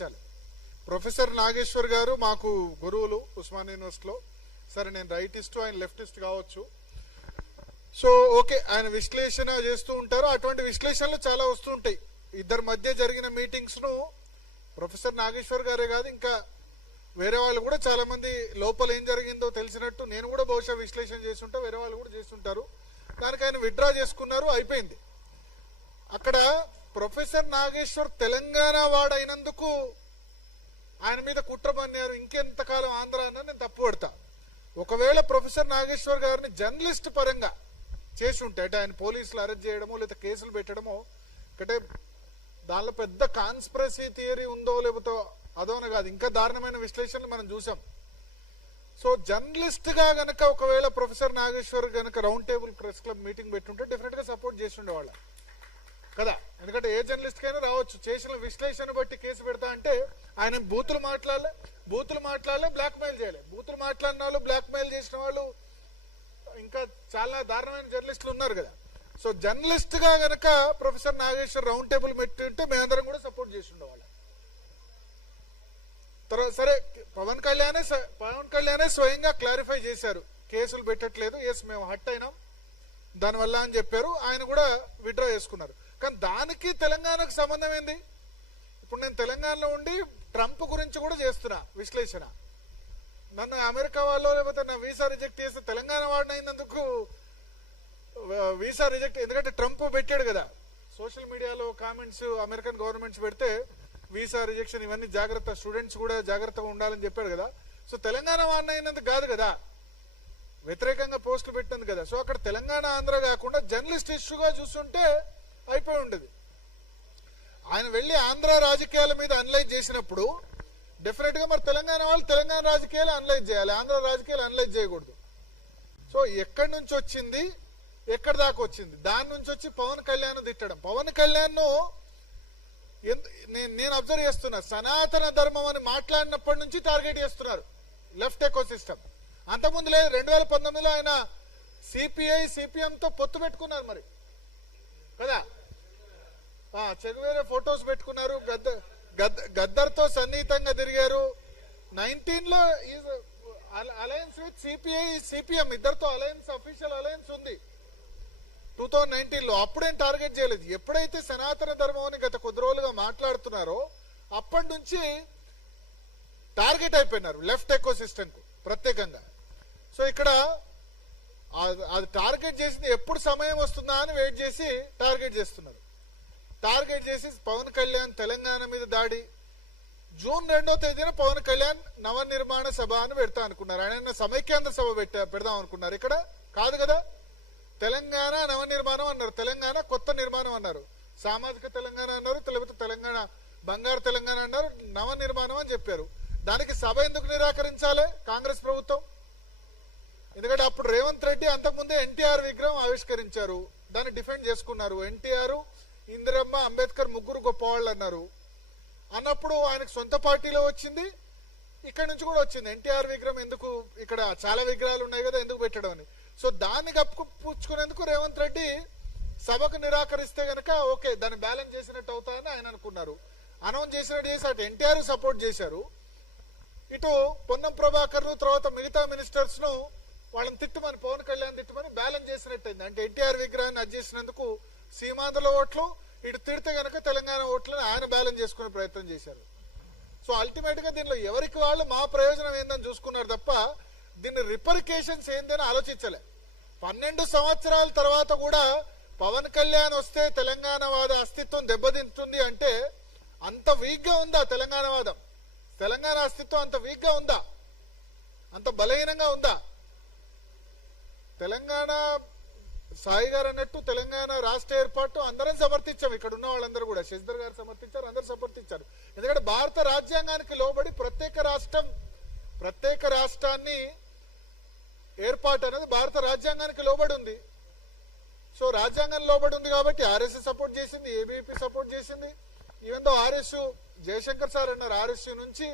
ఆలోచించాలి. ప్రొఫెసర్ నాగేశ్వర్ గారు మాకు గురువులు ఉస్మానియా యూనివర్సిటీలో. సరే, నేను రైటిస్ట్, ఆయన లెఫ్టిస్ట్ కావచ్చు. సో ఓకే, ఆయన విశ్లేషణ చేస్తూ ఉంటారు. అటువంటి విశ్లేషణలు చాలా వస్తూ ఉంటాయి. ఇద్దరి మధ్య జరిగిన మీటింగ్స్ ను ప్రొఫెసర్ నాగేశ్వర్ గారే కాదు, ఇంకా వేరే వాళ్ళు కూడా చాలా మంది లోపల ఏం జరిగిందో తెలిసినట్టు నేను కూడా బహుశా విశ్లేషణ చేస్తుంటా, వేరే వాళ్ళు కూడా చేస్తుంటారు. దానికి ఆయన విత్డ్రా చేసుకున్నారు, అయిపోయింది. అక్కడ ప్రొఫెసర్ నాగేశ్వర్ తెలంగాణ వాడైనందుకు ఆయన మీద కుట్ర పన్నారు. ఇంకెంతకాలం ఆంధ్ర అన్న నేను తప్పుపడతా. ఒకవేళ ప్రొఫెసర్ నాగేశ్వర్ గారిని జర్నలిస్ట్ పరంగా చేసి ఉంటే, అంటే ఆయన పోలీసులు అరెస్ట్ చేయడమో లేదా కేసులు పెట్టడమో, అంటే దానిలో పెద్ద కాన్స్పిరసీ థియరీ ఉందో లేకపోతే అదోన కాదు, ఇంకా దారుణమైన విశ్లేషణలు మనం చూసాం. సో జర్నలిస్ట్ గా గనక ఒకవేళ ప్రొఫెసర్ నాగేశ్వర్ గనక round table press club meeting పెట్టుంటే డెఫినెట్ గా సపోర్ట్ చేసి ఉండేవాళ్ళ కదా. ఎందుకంటే ఏ జర్నలిస్ట్ కైనా రావచ్చు, చేసిన విశ్లేషణ బట్టి కేసు పెడతా అంటే ఆయన బూతులు మాట్లాడలే, బ్లాక్ మెయిల్ చేయలే. బూతులు మాట్లాడిన వాళ్ళు, బ్లాక్ మెయిల్ చేసిన వాళ్ళు, ఇంకా చాలా దారుణమైన జర్నలిస్టులు ఉన్నారు కదా. సో జర్నలిస్ట్ గా గనక ప్రొఫెసర్ నాగేశ్వర్ రౌండ్ టేబుల్ పెట్టుంటే మేమందరం కూడా సపోర్ట్ చేసి ఉండేవాళ్ళం. తర్వాత సరే, పవన్ కళ్యాణే స్వయంగా క్లారిఫై చేశారు, కేసులు పెట్టట్లేదు, ఎస్ మేము హట్ అయినాం దానివల్ల అని చెప్పారు. ఆయన కూడా విత్డ్రా చేసుకున్నారు. కానీ దానికి తెలంగాణకు సంబంధం ఏంది? ఇప్పుడు నేను తెలంగాణలో ఉండి ట్రంప్ గురించి కూడా చేస్తున్నా విశ్లేషణ. నన్ను అమెరికా వాళ్ళు లేకపోతే నా వీసా రిజెక్ట్ చేస్తే తెలంగాణ వాడినందుకు వీసా రిజెక్ట్, ఎందుకంటే ట్రంప్ పెట్టాడు కదా సోషల్ మీడియాలో కామెంట్స్, అమెరికన్ గవర్నమెంట్స్ పెడితే వీసా రిజెక్షన్ ఇవన్నీ జాగ్రత్త, స్టూడెంట్స్ కూడా జాగ్రత్తగా ఉండాలని చెప్పాడు కదా. సో తెలంగాణ వాడినందుకు కాదు కదా, వ్యతిరేకంగా పోస్టులు పెట్టింది కదా. సో అక్కడ తెలంగాణ ఆంధ్ర కాకుండా జర్నలిస్ట్ ఇష్యూగా చూస్తుంటే అయిపోయి ఉండేది. ఆయన వెళ్ళి ఆంధ్ర రాజకీయాల మీద అనలైజ్ చేసినప్పుడు డెఫినెట్ గా మరి తెలంగాణ వాళ్ళు తెలంగాణ రాజకీయాలు అనలైజ్ చేయాలి, ఆంధ్ర రాజకీయాలు అనలైజ్ చేయకూడదు. సో ఎక్కడి నుంచి వచ్చింది, ఎక్కడి దాకా వచ్చింది, దాని నుంచి వచ్చి పవన్ కళ్యాణ్ తిట్టడం. పవన్ కళ్యాణ్ నేను అబ్జర్వ్ చేస్తున్నా, సనాతన ధర్మం అని మాట్లాడినప్పటి నుంచి టార్గెట్ చేస్తున్నారు లెఫ్ట్ ఎకో సిస్టమ్. అంతకుముందు లేదు, 2019లో ఆయన సిపిఐ సిపిఎం తో పొత్తు పెట్టుకున్నారు మరి కదా. చెగువేరే ఫొటోస్ పెట్టుకున్నారు, గద్దర్తో సన్నిహితంగా తిరిగారు. 19లో అలయన్స్ విత్ సిపిఐ సిపిఎం ఇద్దరితో అలయన్స్, అఫీషియల్ అలయన్స్ ఉంది 2019లో. అప్పుడేం టార్గెట్ చేయలేదు. ఎప్పుడైతే సనాతన ధర్మం అని గత కొద్ది రోజులుగా మాట్లాడుతున్నారో అప్పటి నుంచి టార్గెట్ అయిపోయినారు లెఫ్ట్ ఎకో సిస్టమ్ కు ప్రత్యేకంగా. సో ఇక్కడ అది టార్గెట్ చేసింది ఎప్పుడు సమయం వస్తుందా అని వెయిట్ చేసి టార్గెట్ చేస్తున్నారు. టార్గెట్ చేసి పవన్ కళ్యాణ్ తెలంగాణ మీద దాడి. జూన్ 2వ తేదీన పవన్ కళ్యాణ్ నవనిర్మాణ సభ అని పెడతా అనుకున్నారు. ఆయన సమైక్యాంధ్ర సభ పెడదాం అనుకున్నారు. ఇక్కడ కాదు కదా, తెలంగాణ నవనిర్మాణం అన్నారు, తెలంగాణ కొత్త నిర్మాణం అన్నారు, సామాజిక తెలంగాణ అన్నారు, లేకపోతే తెలంగాణ బంగారు తెలంగాణ అన్నారు, నవనిర్మాణం అని చెప్పారు. దానికి సభ ఎందుకు నిరాకరించాలి కాంగ్రెస్ ప్రభుత్వం? ఎందుకంటే అప్పుడు రేవంత్ రెడ్డి అంతకుముందే ఎన్టీఆర్ విగ్రహం ఆవిష్కరించారు, దాన్ని డిఫెండ్ చేసుకున్నారు. ఎన్టీఆర్, ఇందిరమ్మ, అంబేద్కర్ ముగ్గురు గొప్పవాళ్ళు అన్నారు. అన్నప్పుడు ఆయనకు సొంత పార్టీలో వచ్చింది, ఇక్కడ నుంచి కూడా వచ్చింది. ఎన్టీఆర్ విగ్రహం ఎందుకు, ఇక్కడ చాలా విగ్రహాలు ఉన్నాయి కదా, ఎందుకు పెట్టడం అని. సో దాన్ని కప్పుపుచ్చుకునేందుకు రేవంత్ రెడ్డి సభకు నిరాకరిస్తే గనక ఓకే దాన్ని బ్యాలెన్స్ చేసినట్టు అవుతాయని ఆయన అనుకున్నారు. అనౌన్స్ చేసినట్టు చేసి అటు ఎన్టీఆర్ సపోర్ట్ చేశారు, ఇటు పొన్నం ప్రభాకర్ తర్వాత మిగతా మినిస్టర్స్ ను వాళ్ళని తిట్టుమని, పవన్ కళ్యాణ్ తిట్టుమని బ్యాలెన్స్ చేసినట్టయింది. అంటే ఎన్టీఆర్ విగ్రహాన్ని అది చేసినందుకు సీమాంధ్రల ఓట్లు, ఇటు తిడితే గనక తెలంగాణ ఓట్లను ఆయన బ్యాలెన్స్ చేసుకునే ప్రయత్నం చేశారు. సో అల్టిమేట్ గా దీనిలో ఎవరికి వాళ్ళు మా ప్రయోజనం ఏందని చూసుకున్నారు తప్ప దీన్ని రిపర్కేషన్స్ ఏందని ఆలోచించలే. 12 సంవత్సరాల తర్వాత కూడా పవన్ కళ్యాణ్ వస్తే తెలంగాణ వాద అస్తిత్వం దెబ్బతింటుంది అంటే అంత వీక్ గా ఉందా తెలంగాణ వాదం? తెలంగాణ అస్తిత్వం అంత వీక్ గా ఉందా? అంత బలహీనంగా ఉందా? తెలంగాణ సాయి గారు అన్నట్టు తెలంగాణ రాష్ట్ర ఏర్పాటు అందరం సమర్థించాం. ఇక్కడ ఉన్న వాళ్ళందరూ కూడా, శశిధర్ గారు సమర్థించారు, అందరూ సమర్థించారు. ఎందుకంటే భారత రాజ్యాంగానికి లోబడి ప్రత్యేక రాష్ట్రాన్ని ఏర్పాటు అనేది భారత రాజ్యాంగానికి లోబడి ఉంది. సో రాజ్యాంగం లోబడి ఉంది కాబట్టి ఆర్ఎస్ఎస్ సపోర్ట్ చేసింది, ఏబీపీ సపోర్ట్ చేసింది. Even though RS Jayashankar sir అన్నారు, ఆర్ఎస్ నుంచి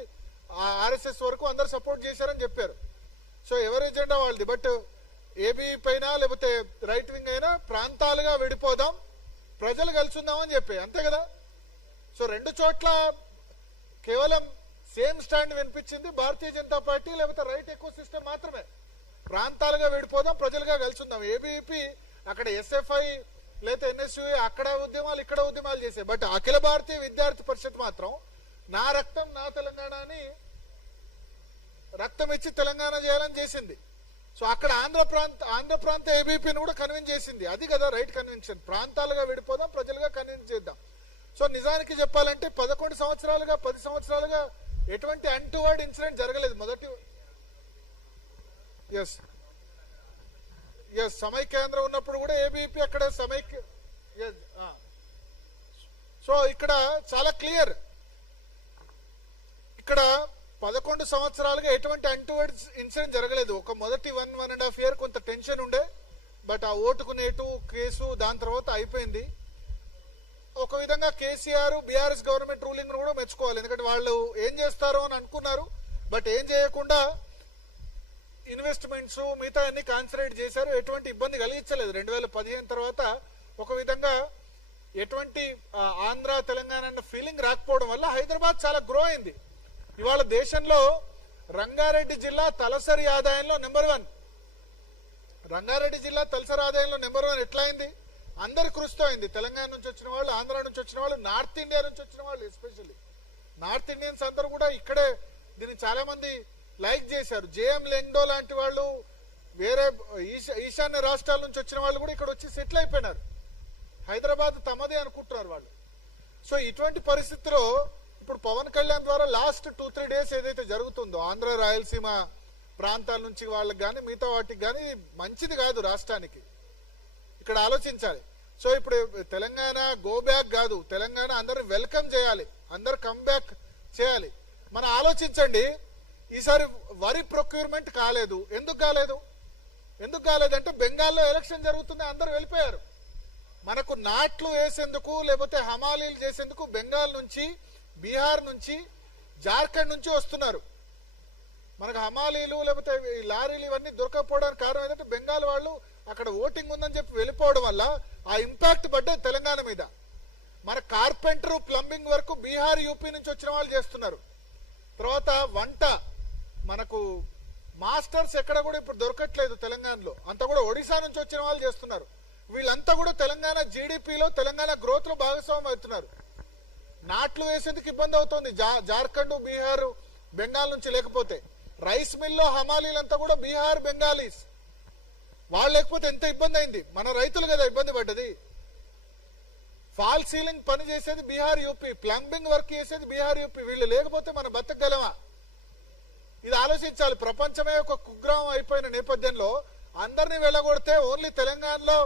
ఆర్ఎస్ఎస్ వరకు అందరు సపోర్ట్ చేశారని చెప్పారు. సో ఎవరి ఎజెండా వాళ్ళది. బట్ ఏబీ పైన లేకపోతే రైట్ వింగ్ అయినా ప్రాంతాలుగా విడిపోదాం, ప్రజలు కలిసి ఉందామని చెప్పి, అంతే కదా. సో 2 చోట్ల కేవలం సేమ్ స్టాండ్ వినిపించింది భారతీయ జనతా పార్టీ లేకపోతే రైట్ ఎకో సిస్టమ్ మాత్రమే. ప్రాంతాలుగా విడిపోదాం, ప్రజలుగా కలిసి ఉందాం. ఏబీపీ అక్కడ ఎస్ఎఫ్ఐ లేదా ఎన్ఎస్యుఐ అక్కడ ఉద్యమాలు ఇక్కడ ఉద్యమాలు చేశాయి. బట్ అఖిల భారతీయ విద్యార్థి పరిషత్ మాత్రం నా రక్తం నా తెలంగాణ అని రక్తం ఇచ్చి తెలంగాణ చేయాలని చేసింది. సో అక్కడ ఆంధ్ర ప్రాంత ఏబీపీని కూడా కన్విన్స్ చేసింది. అది కదా రైట్ కన్వెన్షన్. ప్రాంతాలుగా విడిపోదాం, ప్రజలుగా కన్విన్స్ చేద్దాం. సో నిజానికి చెప్పాలంటే 11 సంవత్సరాలుగా 10 సంవత్సరాలుగా ఎటువంటి అన్టువర్డ్ ఇన్సిడెంట్ జరగలేదు. మొదటి సమైక్యాంధ్ర ఉన్నప్పుడు కూడా ఏబీపీ అక్కడ సమైక్య. సో ఇక్కడ చాలా క్లియర్, ఇక్కడ 11 సంవత్సరాలుగా ఎటువంటి అన్టువర్డ్ ఇన్సిడెంట్ జరగలేదు. ఒక మొదటి 1.5 year కొంత టెన్షన్ ఉండే, బట్ ఆ ఓటుకు నేటు కేసు దాని తర్వాత అయిపోయింది. ఒక విధంగా కేసీఆర్ బీఆర్ఎస్ గవర్నమెంట్ రూలింగ్ కూడా మెచ్చుకోవాలి. ఎందుకంటే వాళ్ళు ఏం చేస్తారో అని అనుకున్నారు, బట్ ఏం చేయకుండా ఇన్వెస్ట్మెంట్స్ మిగతా అన్ని కాన్సన్ట్రేట్ చేశారు. ఎటువంటి ఇబ్బంది కలిగించలేదు. 2015 తర్వాత ఒక విధంగా ఎటువంటి ఆంధ్ర తెలంగాణ అన్న ఫీలింగ్ రాకపోవడం వల్ల హైదరాబాద్ చాలా గ్రో అయింది. ఇవాళ దేశంలో రంగారెడ్డి జిల్లా తలసరి ఆదాయంలో నెంబర్ 1. రంగారెడ్డి జిల్లా తలసరి ఆదాయంలో నెంబర్ 1 ఎట్లా అయింది? అందరు కృషితో అయింది. తెలంగాణ నుంచి వచ్చిన వాళ్ళు, ఆంధ్ర నుంచి వచ్చిన వాళ్ళు, నార్త్ ఇండియా నుంచి వచ్చిన వాళ్ళు, ఎస్పెషల్లీ నార్త్ ఇండియన్స్ అందరూ కూడా ఇక్కడే దీన్ని చాలా మంది లైక్ చేశారు. జేఎం లెంగ్డో లాంటి వాళ్ళు, వేరే ఈశాన్య రాష్ట్రాల నుంచి వచ్చిన వాళ్ళు కూడా ఇక్కడ వచ్చి సెటిల్ అయిపోయినారు. హైదరాబాద్ తమదే అనుకుంటున్నారు వాళ్ళు. సో ఇటువంటి పరిస్థితిలో ఇప్పుడు పవన్ కళ్యాణ్ ద్వారా లాస్ట్ 2-3 days ఏదైతే జరుగుతుందో ఆంధ్ర రాయలసీమ ప్రాంతాల నుంచి వాళ్ళకి కానీ మిగతా వాటికి కానీ మంచిది కాదు రాష్ట్రానికి. ఇక్కడ ఆలోచించాలి. సో ఇప్పుడు తెలంగాణ గో బ్యాక్ కాదు, తెలంగాణ అందరూ వెల్కమ్ చేయాలి, అందరు కమ్ బ్యాక్ చేయాలి. మనం ఆలోచించండి, ఈసారి వరి ప్రొక్యూర్మెంట్ కాలేదు. ఎందుకు కాలేదంటే బెంగాల్లో ఎలక్షన్ జరుగుతుంది, అందరూ వెళ్ళిపోయారు. మనకు నాట్లు వేసేందుకు లేకపోతే హమాలీలు చేసేందుకు బెంగాల్ నుంచి, బీహార్ నుంచి, జార్ఖండ్ నుంచి వస్తున్నారు. మనకు హమాలీలు లేకపోతే లారీలు ఇవన్నీ దొరకకపోవడానికి కారణం ఏంటంటే బెంగాల్ వాళ్ళు అక్కడ ఓటింగ్ ఉందని చెప్పి వెళ్ళిపోవడం వల్ల ఆ ఇంపాక్ట్ పడ్డది తెలంగాణ మీద. మన కార్పెంటర్, ప్లంబింగ్ వరకు బీహార్, యూపీ నుంచి వచ్చిన వాళ్ళు చేస్తున్నారు. తర్వాత వంట మనకు మాస్టర్స్ ఎక్కడ కూడా ఇప్పుడు దొరకట్లేదు తెలంగాణలో, అంతా కూడా ఒడిశా నుంచి వచ్చిన వాళ్ళు చేస్తున్నారు. వీళ్ళంతా కూడా తెలంగాణ జీడిపిలో, తెలంగాణ గ్రోత్ లో భాగస్వామ్యం అవుతున్నారు. నాట్లు వేసేందుకు ఇబ్బంది అవుతుంది జార్ఖండ్, బీహార్, బెంగాల్ నుంచి. లేకపోతే రైస్ మిల్లో హమాలీలంతా కూడా బీహార్, బెంగాలీస్. వాళ్ళు లేకపోతే ఎంత ఇబ్బంది అయింది. మన రైతులు కదా ఇబ్బంది పడ్డది. ఫాల్ సీలింగ్ పని చేసేది బీహార్, యూపీ, ప్లంబింగ్ వర్క్ చేసేది బీహార్, యూపీ. వీళ్ళు లేకపోతే మనం బతకగలమా? ఇది ఆలోచించాలి. ప్రపంచమే ఒక కుగ్రామం అయిపోయిన నేపథ్యంలో అందరినీ వెళ్ళగొడితే ఓన్లీ తెలంగాణలో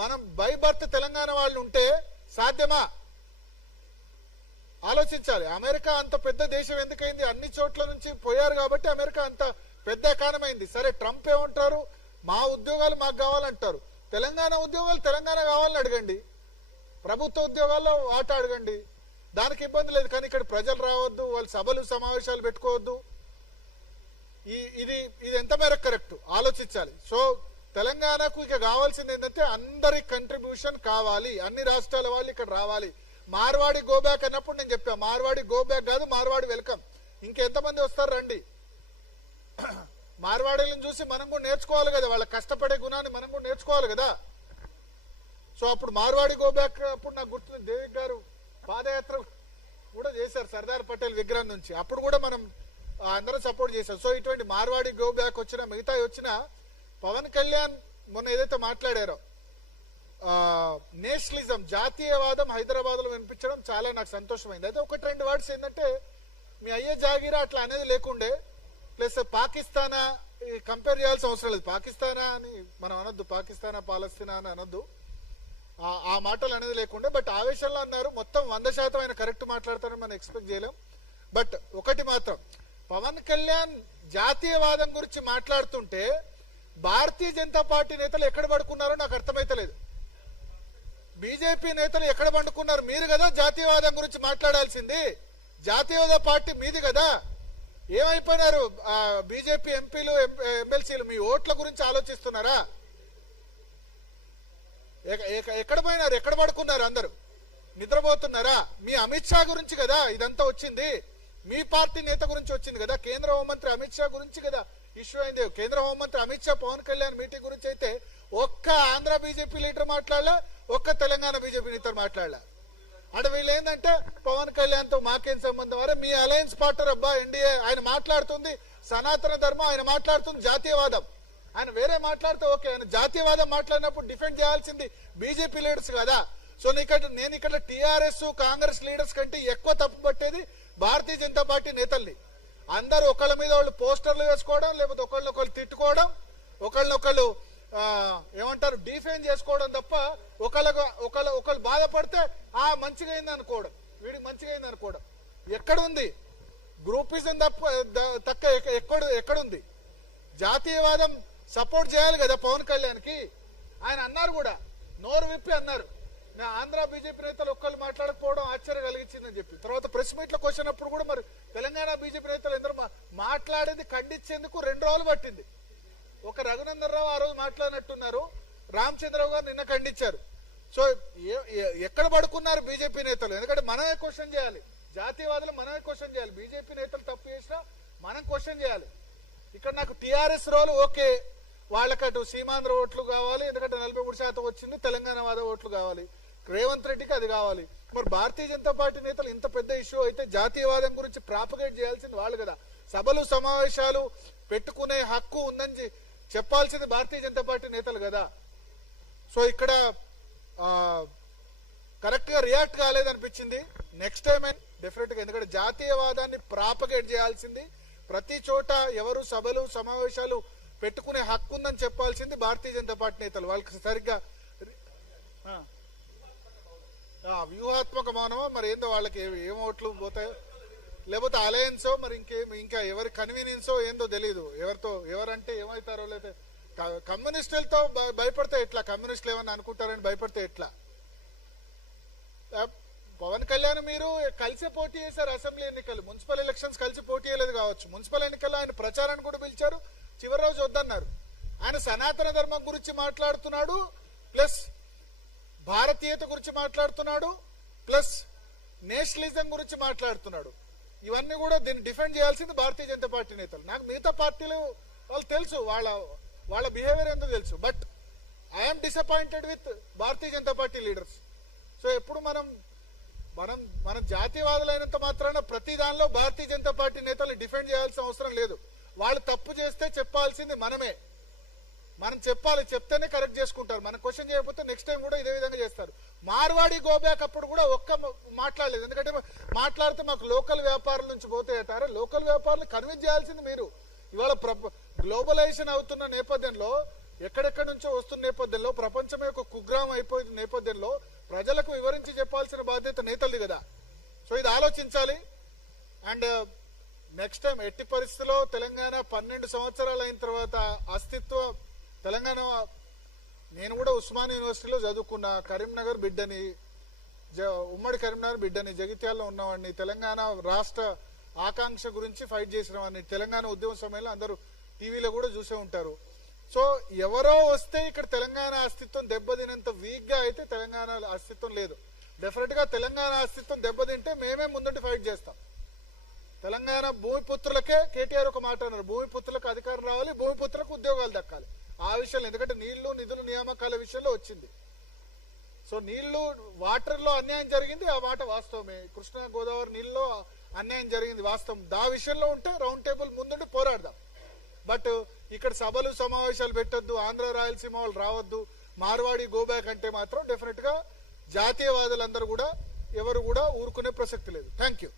మనం బై బర్త్ తెలంగాణ వాళ్ళు ఉంటే సాధ్యమా? ఆలోచించాలి. అమెరికా అంత పెద్ద దేశం ఎందుకైంది? అన్ని చోట్ల నుంచి పోయారు కాబట్టి అమెరికా అంత పెద్ద ఎకానమీ అయింది. సరే, ట్రంప్ ఏమంటారు? మా ఉద్యోగాలు మాకు కావాలంటారు. తెలంగాణ ఉద్యోగాలు తెలంగాణ కావాలని అడగండి, ప్రభుత్వ ఉద్యోగాల్లో వాటా అడగండి, దానికి ఇబ్బంది లేదు. కానీ ఇక్కడ ప్రజలు రావద్దు, వాళ్ళు సభలు సమావేశాలు పెట్టుకోవద్దు. ఇది ఎంత మేరకు కరెక్ట్ ఆలోచించాలి. సో తెలంగాణకు ఇక కావాల్సింది ఏంటంటే అందరి కంట్రిబ్యూషన్ కావాలి, అన్ని రాష్ట్రాల వాళ్ళు ఇక్కడ రావాలి. మార్వాడి గో బ్యాక్ అన్నప్పుడు నేను చెప్పా, మార్వాడి గో బ్యాక్ కాదు, మార్వాడి వెల్కమ్. ఇంకెంతమంది వస్తారు రండి. మార్వాడీలను చూసి మనం కూడా నేర్చుకోవాలి కదా, వాళ్ళ కష్టపడే గుణాన్ని మనం కూడా నేర్చుకోవాలి కదా. సో అప్పుడు మార్వాడి గో బ్యాక్ అప్పుడు నాకు గుర్తుంది, దేవిక్ గారు పాదయాత్ర కూడా చేశారు సర్దార్ పటేల్ విగ్రహం నుంచి. అప్పుడు కూడా మనం అందరం సపోర్ట్ చేశాం. సో ఇటువంటి మార్వాడి గో బ్యాక్ వచ్చినా మిగతా వచ్చినా పవన్ కళ్యాణ్ మొన్న ఏదైతే మాట్లాడారో నేషనలిజం, జాతీయవాదం హైదరాబాద్ లో వినిపించడం చాలా నాకు సంతోషమైంది. అయితే 1-2 వర్డ్స్ ఏంటంటే మీ అయ్యే జాగీరా అట్లా అనేది లేకుండే, ప్లస్ పాకిస్తానా కంపేర్ చేయాల్సిన అవసరం లేదు. పాకిస్తానా అని మనం అనొద్దు, పాకిస్తానా పాలస్తీనా అని అనొద్దు, ఆ మాటలు అనేది లేకుండే. బట్ ఆవేశంలో అన్నారు. మొత్తం 100% ఆయన కరెక్ట్ మాట్లాడతారని మనం ఎక్స్పెక్ట్ చేయలేం. బట్ ఒకటి మాత్రం, పవన్ కళ్యాణ్ జాతీయవాదం గురించి మాట్లాడుతుంటే భారతీయ జనతా పార్టీ నేతలు ఎక్కడ పడుకున్నారో నాకు అర్థమైతలేదు. బీజేపీ నేతలు ఎక్కడ పండుకున్నారు? మీరు కదా జాతీయవాదం గురించి మాట్లాడాల్సింది. జాతీయవాద పార్టీ మీది కదా. ఏమైపోయినారు బీజేపీ ఎంపీలు, ఎమ్మెల్సీలు? మీ ఓట్ల గురించి ఆలోచిస్తున్నారా? ఎక్కడ పోయినారు? ఎక్కడ పడుకున్నారు? అందరూ నిద్రపోతున్నారా? మీ అమిత్ షా గురించి కదా ఇదంతా వచ్చింది. మీ పార్టీ నేత గురించి వచ్చింది కదా, కేంద్ర హోంమంత్రి అమిత్ షా గురించి కదా ఇష్యూ అయింది. కేంద్ర హోంమంత్రి అమిత్ షా పవన్ కళ్యాణ్ మీటింగ్ గురించి అయితే ఒక్క ఆంధ్ర బీజేపీ లీడర్ మాట్లాడలే, ఒక్క తెలంగాణ బీజేపీ నేత మాట్లాడలే. అంటే వీళ్ళు ఏంటంటే పవన్ కళ్యాణ్ తో మాకేం సంబంధం, అరే మీ అలయన్స్ పార్ట్నర్ అబ్బా ఎన్డీఏ, ఆయన మాట్లాడుతుంది సనాతన ధర్మం, ఆయన మాట్లాడుతుంది జాతీయవాదం. ఆయన వేరే మాట్లాడితే ఓకే, ఆయన జాతీయవాదం మాట్లాడినప్పుడు డిఫెండ్ చేయాల్సింది బీజేపీ లీడర్స్ కదా. సో నేను ఇక్కడ టీఆర్ఎస్ కాంగ్రెస్ లీడర్స్ కంటే ఎక్కువ తప్పు పట్టేది భారతీయ జనతా పార్టీ నేతల్ని. అందరూ ఒకళ్ళ మీద వాళ్ళు పోస్టర్లు వేసుకోవడం, లేకపోతే ఒకళ్ళనొకళ్ళు తిట్టుకోవడం, ఒకళ్ళనొకళ్ళు ఏమంటారు డిఫెండ్ చేసుకోవడం తప్ప ఒకళ్ళు బాధపడితే మంచిగా అయింది అనుకోవడం, వీడికి మంచిగా అయింది అనుకోవడం. ఎక్కడుంది గ్రూపిజం తక్క ఎక్కడుంది? జాతీయవాదం సపోర్ట్ చేయాలి కదా పవన్ కళ్యాణ్కి. ఆయన అన్నారు కూడా, నోరు విప్పి అన్నారు, నా ఆంధ్ర బీజేపీ నేతలు ఒక్కళ్ళు మాట్లాడకపోవడం ఆశ్చర్యం కలిగించిందని చెప్పి. తర్వాత ప్రెస్ మీట్ లోకి వచ్చినప్పుడు కూడా మరి తెలంగాణ బీజేపీ నేతలు ఎందరూ మాట్లాడేది ఖండించేందుకు 2 రోజులు పట్టింది. ఒక రఘునందన్ రావు ఆ రోజు మాట్లాడినట్టున్నారు, రామచంద్రరావు గారు నిన్న ఖండించారు. సో ఎక్కడ పడుకున్నారు బీజేపీ నేతలు? ఎందుకంటే మనమే క్వశ్చన్ చేయాలి, జాతీయవాదులు మనమే క్వశ్చన్ చేయాలి. బీజేపీ నేతలు తప్పు చేసినా మనం క్వశ్చన్ చేయాలి. ఇక్కడ నాకు టీఆర్ఎస్ రోల్ ఓకే, వాళ్ళకటు సీమాంధ్ర ఓట్లు కావాలి, ఎందుకంటే 43% వచ్చింది, తెలంగాణ వాద ఓట్లు కావాలి, రేవంత్ రెడ్డికి అది కావాలి. మరి భారతీయ జనతా పార్టీ నేతలు ఇంత పెద్ద ఇష్యూ అయితే జాతీయవాదం గురించి ప్రాపగేట్ చేయాల్సింది వాళ్ళు కదా. సభలు సమావేశాలు పెట్టుకునే హక్కు ఉందని చెప్పాల్సింది భారతీయ జనతా పార్టీ నేతలు కదా. సో ఇక్కడ కరెక్ట్ గా రియాక్ట్ కాలేదనిపించింది. నెక్స్ట్ టైం డెఫినెట్ గా, ఎందుకంటే జాతీయవాదాన్ని ప్రాపగేట్ చేయాల్సింది ప్రతి చోట ఎవరు సభలు సమావేశాలు పెట్టుకునే హక్కు ఉందని చెప్పాల్సింది భారతీయ జనతా పార్టీ నేతలు. వాళ్ళకి సరిగ్గా వ్యూహాత్మక మౌనమో మరి ఏందో, వాళ్ళకి ఏం ఓట్లు పోతాయో, లేకపోతే అలయన్సో, మరి ఇంకా ఎవరి కన్వీనియన్సో ఏందో తెలియదు. ఎవరంటే ఏమవుతారో, లేదా కమ్యూనిస్టులతో భయపడితే ఎట్లా, కమ్యూనిస్టులు ఏమన్నా అనుకుంటారని భయపడితే ఎట్లా? పవన్ కళ్యాణ్ మీరు కలిసి పోటీ చేశారు అసెంబ్లీ ఎన్నికలు, మున్సిపల్ ఎలక్షన్స్ కలిసి పోటీ చేయలేదు కావచ్చు. మున్సిపల్ ఎన్నికల్లో ఆయన ప్రచారాన్ని కూడా పిలిచారు, చివరి రోజు వద్దన్నారు. ఆయన సనాతన ధర్మం గురించి మాట్లాడుతున్నాడు, ప్లస్ భారతీయత గురించి మాట్లాడుతున్నాడు, ప్లస్ నేషనలిజం గురించి మాట్లాడుతున్నాడు. ఇవన్నీ కూడా దీన్ని డిఫెండ్ చేయాల్సింది భారతీయ జనతా పార్టీ నేతలు. నాకు మిగతా పార్టీలు వాళ్ళు తెలుసు, వాళ్ళ బిహేవియర్ ఎంతో తెలుసు. But I'm disappointed with Bharatiya Janata party leaders. So ఎప్పుడు మనం జాతీయవాదులైనంత మాత్రాన ప్రతి దానిలో భారతీయ జనతా పార్టీ నేతలు డిఫెండ్ చేయాల్సిన అవసరం లేదు. వాళ్ళు తప్పు చేస్తే చెప్పాల్సింది మనమే. మనం చెప్పాలి, చెప్తేనే కరెక్ట్ చేసుకుంటారు. మనం క్వశ్చన్ చేయకపోతే నెక్స్ట్ టైం కూడా ఇదే విధంగా చేస్తారు. మార్వాడి గోబ్యాక్ అప్పుడు కూడా మాట్లాడలేదు, ఎందుకంటే మాట్లాడితే మాకు లోకల్ వ్యాపారుల నుంచి పోతాయటారా. లోకల్ వ్యాపారులు కన్విన్స్ చేయాల్సింది మీరు. ఇవాళ గ్లోబలైజేషన్ అవుతున్న నేపథ్యంలో, ఎక్కడెక్కడి నుంచో వస్తున్న నేపథ్యంలో, ప్రపంచమే ఒక కుగ్రామం అయిపోయిన నేపథ్యంలో ప్రజలకు వివరించి చెప్పాల్సిన బాధ్యత నేతలది కదా. సో ఇది ఆలోచించాలి. అండ్ నెక్స్ట్ టైం ఎట్టి పరిస్థితుల్లో తెలంగాణ 12 సంవత్సరాలు అయిన తర్వాత తెలంగాణ, నేను కూడా ఉస్మాన్ యూనివర్సిటీలో చదువుకున్న, కరీంనగర్ బిడ్డని, ఉమ్మడి కరీంనగర్ బిడ్డని, జగిత్యాలలో ఉన్నవాడిని, తెలంగాణ రాష్ట్ర ఆకాంక్ష గురించి ఫైట్ చేసిన వాడిని. తెలంగాణ ఉద్యమ సమయంలో అందరూ టీవీలో కూడా చూసే ఉంటారు. సో ఎవరో వస్తే ఇక్కడ తెలంగాణ అస్తిత్వం దెబ్బతినంత వీక్ గా అయితే తెలంగాణ అస్తిత్వం లేదు. డెఫినెట్ గా తెలంగాణ అస్తిత్వం దెబ్బతింటే మేమే ముందుండి ఫైట్ చేస్తాం. తెలంగాణ భూమిపుత్రులకే కేటీఆర్ ఒక మాట అన్నారు, భూమిపుత్రులకు అధికారం రావాలి, భూమిపుత్రులకు ఉద్యోగాలు దక్కాలి. ఆ విషయంలో, ఎందుకంటే నీళ్లు నిధులు నియామకాల విషయంలో వచ్చింది. సో వాటర్ లో అన్యాయం జరిగింది, ఆ మాట వాస్తవమే. కృష్ణా గోదావరి నీళ్ళలో అన్యాయం జరిగింది వాస్తవం. దా విషయంలో ఉంటే రౌండ్ టేబుల్ ముందుండి పోరాడదాం. బట్ ఇక్కడ సభలు సమావేశాలు పెట్టొద్దు, ఆంధ్ర రాయలసీమ వాళ్ళు రావద్దు, మార్వాడి గోబ్యాక్ అంటే మాత్రం డెఫినెట్ గా జాతీయవాదులందరూ కూడా ఎవరు కూడా ఊరుకునే ప్రసక్తి లేదు. Thank you.